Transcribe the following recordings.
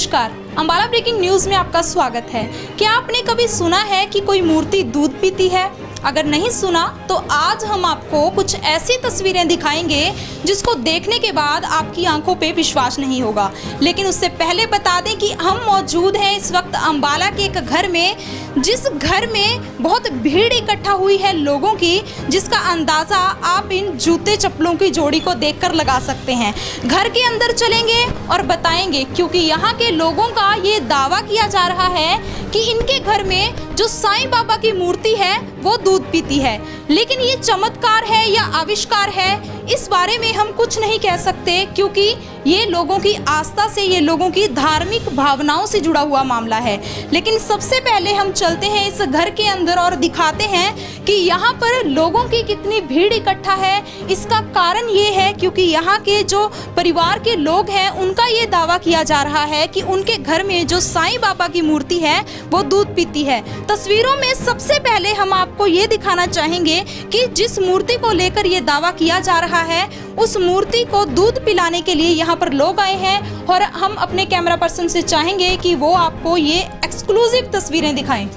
नमस्कार, Ambala breaking news में आपका स्वागत है। क्या आपने कभी सुना है कि कोई मूर्ति दूध पीती है? अगर नहीं सुना तो आज हम आपको कुछ ऐसी तस्वीरें दिखाएंगे जिसको देखने के बाद आपकी आंखों पे विश्वास नहीं होगा। लेकिन उससे पहले बता दें कि हम मौजूद हैं इस वक्त अंबाला के एक घर में, जिस घर में बहुत भीड़ इकट्ठा हुई है लोगों की, जिसका अंदाज़ा आप इन जूते चप्पलों की जोड़ी को देखकर लगा सकते हैं। घर के अंदर चलेंगे और बताएंगे, क्योंकि यहाँ के लोगों का ये दावा किया जा रहा है कि इनके घर में जो साईं बाबा की मूर्ति है वो दूध पीती है। लेकिन ये चमत्कार है या आविष्कार है, इस बारे में हम कुछ नहीं कह सकते, क्योंकि ये लोगों की आस्था से, ये लोगों की धार्मिक भावनाओं से जुड़ा हुआ मामला है। लेकिन सबसे पहले हम चलते हैं इस घर के अंदर और दिखाते हैं कि यहाँ पर लोगों की कितनी भीड़ इकट्ठा है। इसका कारण ये है क्योंकि यहाँ के जो परिवार के लोग हैं उनका ये दावा किया जा रहा है कि उनके घर में जो साईं बाबा की मूर्ति है वो दूध पीती है। तस्वीरों में सबसे पहले हम आपको ये दिखाना चाहेंगे कि जिस मूर्ति को लेकर ये दावा किया जा रहा है उस मूर्ति को दूध पिलाने के लिए यहाँ पर लोग आए हैं, और हम अपने कैमरा पर्सन से चाहेंगे कि वो आपको ये एक्सक्लूसिव तस्वीरें दिखाएं।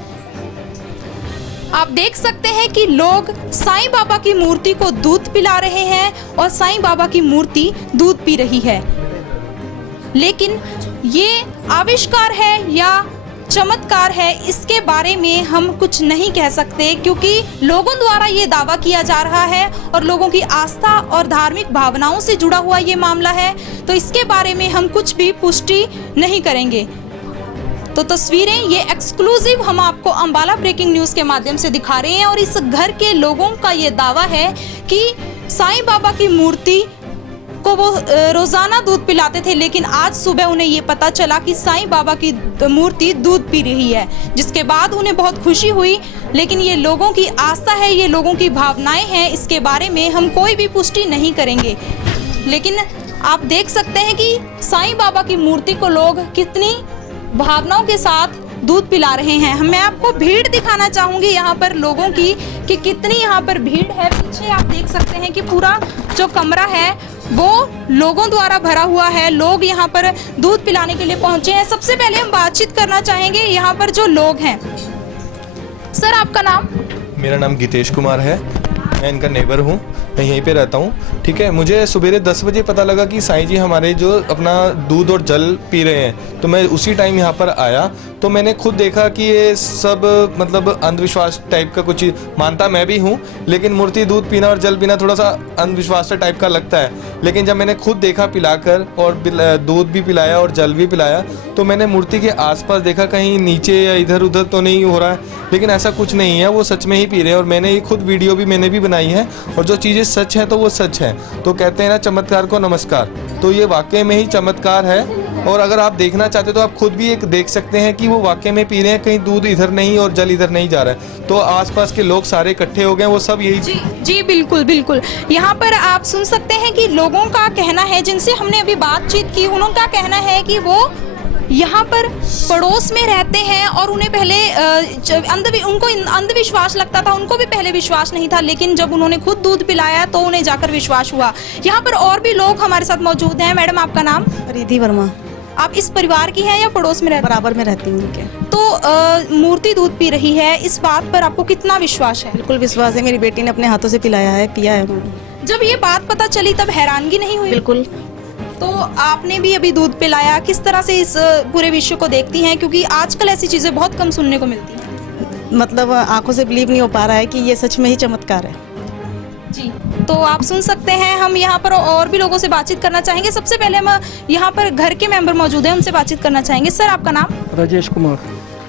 आप देख सकते हैं कि लोग साईं बाबा की मूर्ति को दूध पिला रहे हैं और साईं बाबा की मूर्ति दूध पी रही है। लेकिन ये आविष्कार है या चमत्कार है, इसके बारे में हम कुछ नहीं कह सकते, क्योंकि लोगों द्वारा ये दावा किया जा रहा है और लोगों की आस्था और धार्मिक भावनाओं से जुड़ा हुआ ये मामला है, तो इसके बारे में हम कुछ भी पुष्टि नहीं करेंगे। तो तस्वीरें ये एक्सक्लूसिव हम आपको अंबाला ब्रेकिंग न्यूज़ के माध्यम से दिखा रहे हैं, और इस घर के लोगों का ये दावा है कि साईं बाबा की मूर्ति को वो रोज़ाना दूध पिलाते थे, लेकिन आज सुबह उन्हें ये पता चला कि साईं बाबा की मूर्ति दूध पी रही है, जिसके बाद उन्हें बहुत खुशी हुई। लेकिन ये लोगों की आस्था है, ये लोगों की भावनाएं हैं, इसके बारे में हम कोई भी पुष्टि नहीं करेंगे। लेकिन आप देख सकते हैं कि साईं बाबा की मूर्ति को लोग कितनी भावनाओं के साथ दूध पिला रहे हैं। मैं आपको भीड़ दिखाना चाहूँगी यहाँ पर लोगों की कि कितनी यहाँ पर भीड़ है। पीछे आप देख सकते हैं कि पूरा जो कमरा है वो लोगों द्वारा भरा हुआ है। लोग यहाँ पर दूध पिलाने के लिए पहुँचे हैं। सबसे पहले हम बातचीत करना चाहेंगे यहाँ पर जो लोग हैं। सर, आपका नाम? मेरा नाम गीतेश कुमार है, मैं इनका नेबर हूँ, मैं यहीं पे रहता हूँ। ठीक है, मुझे सुबह 10 बजे पता लगा कि साईं जी हमारे जो अपना दूध और जल पी रहे हैं, तो मैं उसी टाइम यहाँ पर आया तो मैंने खुद देखा कि ये सब मतलब अंधविश्वास टाइप का कुछ मानता मैं भी हूँ, लेकिन मूर्ति दूध पीना और जल पीना थोड़ा सा अंधविश्वास टाइप का लगता है। लेकिन जब मैंने खुद देखा पिलाकर, और दूध भी पिलाया और जल भी पिलाया, तो मैंने मूर्ति के आसपास देखा कहीं नीचे या इधर उधर तो नहीं हो रहा है, लेकिन ऐसा कुछ नहीं है, वो सच में ही पी रहे हैं। और मैंने ये खुद वीडियो भी मैंने भी बनाई है, और जो चीज़ें सच हैं तो वो सच हैं। तो कहते हैं ना, चमत्कार को नमस्कार, तो ये वाकई में ही चमत्कार है। और अगर आप देखना चाहते हो तो आप खुद भी एक देख सकते हैं कि वो वाकई में पी रहे हैं, कहीं दूध इधर नहीं और जल इधर नहीं जा रहा है। तो आसपास के लोग सारे इकट्ठे हो गए, वो सब यही जी बिल्कुल बिल्कुल। यहाँ पर आप सुन सकते हैं कि लोगों का कहना है, जिनसे हमने अभी बातचीत की, उनका कहना है कि वो यहाँ पर पड़ोस में रहते हैं और उन्हें पहले उनको अंधविश्वास लगता था, उनको भी पहले विश्वास नहीं था, लेकिन जब उन्होंने खुद दूध पिलाया तो उन्हें जाकर विश्वास हुआ। यहाँ पर और भी लोग हमारे साथ मौजूद हैं। मैडम, आपका नाम? रिद्धि वर्मा। आप इस परिवार की हैं या पड़ोस में रहती? बराबर में रहती हूँ उनके। तो मूर्ति दूध पी रही है, इस बात पर आपको कितना विश्वास है? बिल्कुल विश्वास है, मेरी बेटी ने अपने हाथों से पिलाया है, पिया है उन्होंने। जब ये बात पता चली तब हैरानगी नहीं हुई? बिल्कुल। तो आपने भी अभी दूध पिलाया, किस तरह से इस पूरे विषय को देखती हैं, क्योंकि आजकल ऐसी चीजें बहुत कम सुनने को मिलती हैं? मतलब आंखों से बिलीव नहीं हो पा रहा है कि ये सच में ही चमत्कार है। जी, तो आप सुन सकते हैं। हम यहाँ पर और भी लोगों से बातचीत करना चाहेंगे। सबसे पहले हम यहाँ पर घर के मेंबर मौजूद हैं, उनसे बातचीत करना चाहेंगे। सर, आपका नाम? राजेश कुमार।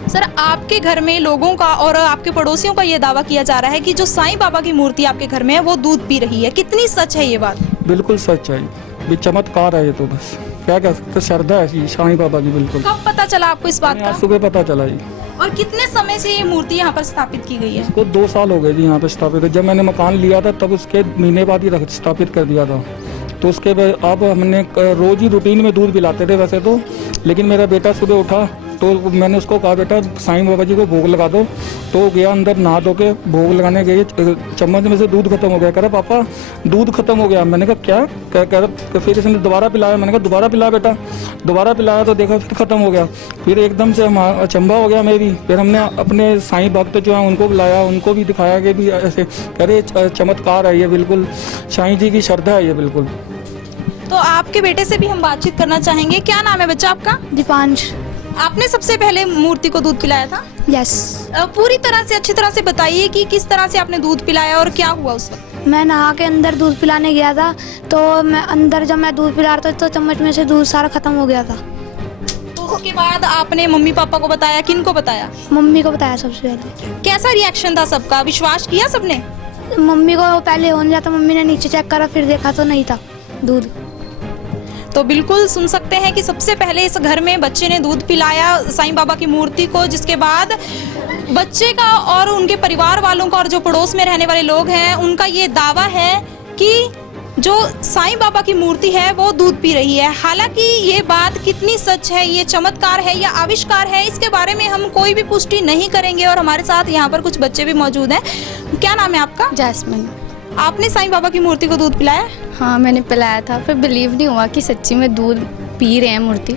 सर, आपके घर में लोगों का और आपके पड़ोसियों का ये दावा किया जा रहा है कि जो साईं बाबा की मूर्ति आपके घर में है वो दूध पी रही है, कितनी सच है ये बात? बिल्कुल सच है, ये चमत्कार है। ये तो बस क्या कह सकते, श्रद्धा है साईं बाबा की। बिल्कुल। कब पता चला आपको इस बात का? सुबह पता चला जी। और कितने समय से ये मूर्ति यहाँ पर स्थापित की गई है? इसको 2 साल हो गए जी यहाँ पे स्थापित। जब मैंने मकान लिया था तब उसके महीने बाद ही स्थापित कर दिया था। तो उसके बाद अब हमने रोज ही रूटीन में दूध पिलाते थे वैसे तो, लेकिन मेरा बेटा सुबह उठा तो मैंने उसको कहा बेटा साईं बाबा जी को भोग लगा दो। तो गया अंदर, नहा धो के भोग लगाने गए, चम्मच में से दूध खत्म हो गया। कह रहा पापा दूध खत्म हो गया। मैंने कहा क्या? कह रहा फिर इसने दोबारा पिलाया। मैंने कहा दोबारा पिला बेटा। दोबारा पिलाया तो देखा फिर खत्म हो गया। फिर एकदम से हम अचंभा हो गया मैं भी। फिर हमने अपने साईं भक्त जो हैं उनको बुलाया, उनको भी दिखाया कि भी ऐसे कह रहे चमत्कार है ये, बिल्कुल साईं जी की श्रद्धा है ये बिल्कुल। तो आपके बेटे से भी हम बातचीत करना चाहेंगे। क्या नाम है बच्चा आपका? दीपांश। आपने सबसे पहले मूर्ति को दूध पिलाया था? यस। पूरी तरह से अच्छी तरह से बताइए कि किस तरह से आपने दूध पिलाया और क्या हुआ उस वक्त। मैं नहा के अंदर दूध पिलाने गया था, तो मैं अंदर जब मैं दूध पिला रहा था तो चम्मच में से दूध सारा खत्म हो गया था। तो उसके बाद आपने मम्मी पापा को बताया? किन को बताया? मम्मी को बताया सबसे पहले। कैसा रिएक्शन था सबका? विश्वास किया सबने? मम्मी को पहले हो नहीं जाता, मम्मी ने नीचे चेक करा, फिर देखा तो नहीं था दूध। तो बिल्कुल सुन सकते हैं कि सबसे पहले इस घर में बच्चे ने दूध पिलाया साईं बाबा की मूर्ति को, जिसके बाद बच्चे का और उनके परिवार वालों का और जो पड़ोस में रहने वाले लोग हैं उनका ये दावा है कि जो साईं बाबा की मूर्ति है वो दूध पी रही है। हालांकि ये बात कितनी सच है, ये चमत्कार है या आविष्कार है, इसके बारे में हम कोई भी पुष्टि नहीं करेंगे। और हमारे साथ यहाँ पर कुछ बच्चे भी मौजूद हैं। क्या नाम है आपका? जैस्मिन। आपने साईं बाबा की मूर्ति को दूध पिलाया? हाँ मैंने पिलाया था, फिर बिलीव नहीं हुआ कि सच्ची में दूध पी रहे हैं मूर्ति,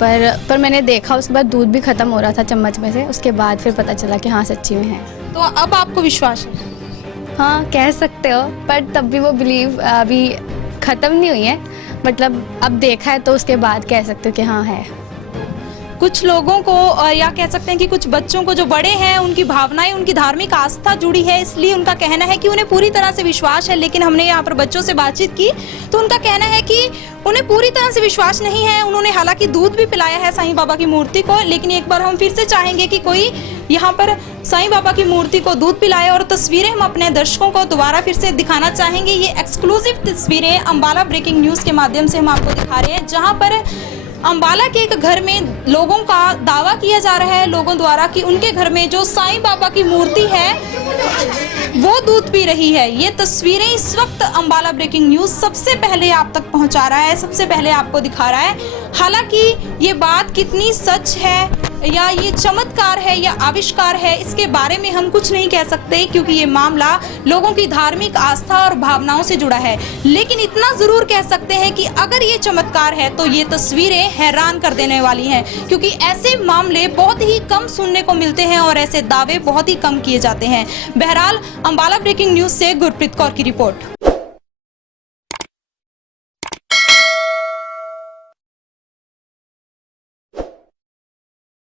पर मैंने देखा उसके बाद दूध भी ख़त्म हो रहा था चम्मच में से। उसके बाद फिर पता चला कि हाँ सच्ची में है। तो अब आपको विश्वास है? हाँ कह सकते हो, पर तब भी वो बिलीव अभी ख़त्म नहीं हुई है। मतलब अब देखा है तो उसके बाद कह सकते हो कि हाँ है। कुछ लोगों को या कह सकते हैं कि कुछ बच्चों को जो बड़े हैं उनकी भावनाएं, उनकी धार्मिक आस्था जुड़ी है, इसलिए उनका कहना है कि उन्हें पूरी तरह से विश्वास है। लेकिन हमने यहाँ पर बच्चों से बातचीत की तो उनका कहना है कि उन्हें पूरी तरह से विश्वास नहीं है। उन्होंने हालांकि दूध भी पिलाया है साईं बाबा की मूर्ति को, लेकिन एक बार हम फिर से चाहेंगे कि कोई यहाँ पर साईं बाबा की मूर्ति को दूध पिलाए। और तस्वीरें हम अपने दर्शकों को दोबारा फिर से दिखाना चाहेंगे। ये एक्सक्लूसिव तस्वीरें अंबाला ब्रेकिंग न्यूज़ के माध्यम से हम आपको दिखा रहे हैं, जहाँ पर अंबाला के एक घर में लोगों का दावा किया जा रहा है लोगों द्वारा कि उनके घर में जो साईं बाबा की मूर्ति है वो दूध पी रही है। ये तस्वीरें इस वक्त अंबाला ब्रेकिंग न्यूज़ सबसे पहले आप तक पहुंचा रहा है, सबसे पहले आपको दिखा रहा है। हालांकि ये बात कितनी सच है या ये चमत्कार है या आविष्कार है, इसके बारे में हम कुछ नहीं कह सकते, क्योंकि ये मामला लोगों की धार्मिक आस्था और भावनाओं से जुड़ा है। लेकिन इतना ज़रूर कह सकते हैं कि अगर ये चमत्कार है तो ये तस्वीरें हैरान कर देने वाली हैं, क्योंकि ऐसे मामले बहुत ही कम सुनने को मिलते हैं और ऐसे दावे बहुत ही कम किए जाते हैं। बहरहाल अंबाला ब्रेकिंग न्यूज़ से गुरप्रीत कौर की रिपोर्ट।